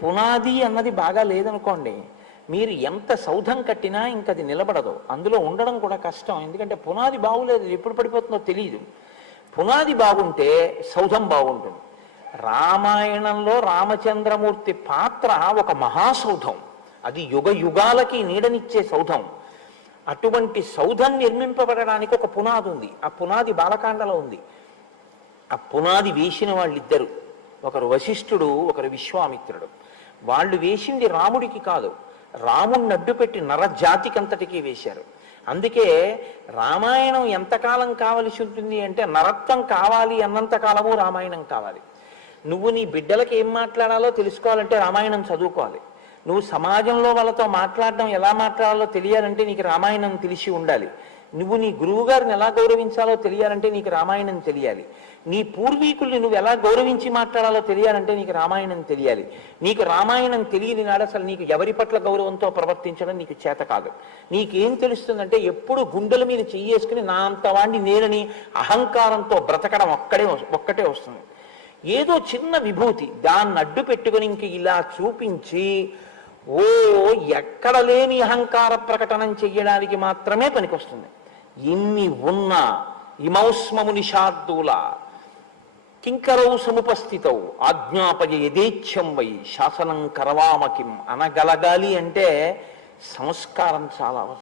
పునాది అన్నది బాగా లేదనుకోండి, మీరు ఎంత సౌధం కట్టినా ఇంకది నిలబడదు, అందులో ఉండడం కూడా కష్టం. ఎందుకంటే పునాది బాగులేదు, ఎప్పుడు పడిపోతుందో తెలియదు. పునాది బాగుంటే సౌధం బాగుంటుంది. రామాయణంలో రామచంద్రమూర్తి పాత్ర ఒక మహాసౌధం, అది యుగ యుగాలకి నీడనిచ్చే సౌధం. అటువంటి సౌధం నిర్మింపబడడానికి ఒక పునాది ఉంది. ఆ పునాది బాలకాండలో ఉంది. ఆ పునాది వేసిన వాళ్ళిద్దరు, ఒకరు వశిష్ఠుడు, ఒకరు విశ్వామిత్రుడు. వాళ్ళు వేసింది రాముడికి కాదు, రాముడిని అడ్డుపెట్టి నరజాతికంతటికీ వేశారు. అందుకే రామాయణం ఎంతకాలం కావలసి ఉంటుంది అంటే, నరత్వం కావాలి అన్నంత కాలము రామాయణం కావాలి. నువ్వు నీ బిడ్డలకి ఏం మాట్లాడాలో తెలుసుకోవాలంటే రామాయణం చదువుకోవాలి. నువ్వు సమాజంలో వాళ్ళతో మాట్లాడడం ఎలా మాట్లాడాలో తెలియాలంటే నీకు రామాయణం తెలిసి ఉండాలి. నువ్వు నీ గురువు గారిని ఎలా గౌరవించాలో తెలియాలంటే నీకు రామాయణం తెలియాలి. నీ పూర్వీకుల్ని నువ్వు ఎలా గౌరవించి మాట్లాడాలో తెలియాలంటే నీకు రామాయణం తెలియాలి. నీకు రామాయణం తెలియని నాడు అసలు నీకు ఎవరి పట్ల గౌరవంతో ప్రవర్తించడం నీకు చేత కాదు. నీకేం తెలుస్తుందంటే, ఎప్పుడు గుండెల మీద చెయ్యేసుకుని నా అంత వాడిని నేనని అహంకారంతో బ్రతకడం ఒక్కటే వస్తుంది. ఏదో చిన్న విభూతి దాన్ని అడ్డు పెట్టుకుని ఇంక ఇలా చూపించి ఓ ఎక్కడ లేని అహంకార ప్రకటనం చెయ్యడానికి మాత్రమే పనికొస్తుంది. ఇన్ని ఉన్నా ఇమౌస్మము నిషార్దూల కింకరౌ సముపస్థితౌ ఆజ్ఞాపయ యథేచ్ఛం వై శాసనం కరవామకిం అనగలగాలి అంటే సంస్కారం చాలా అవసరం.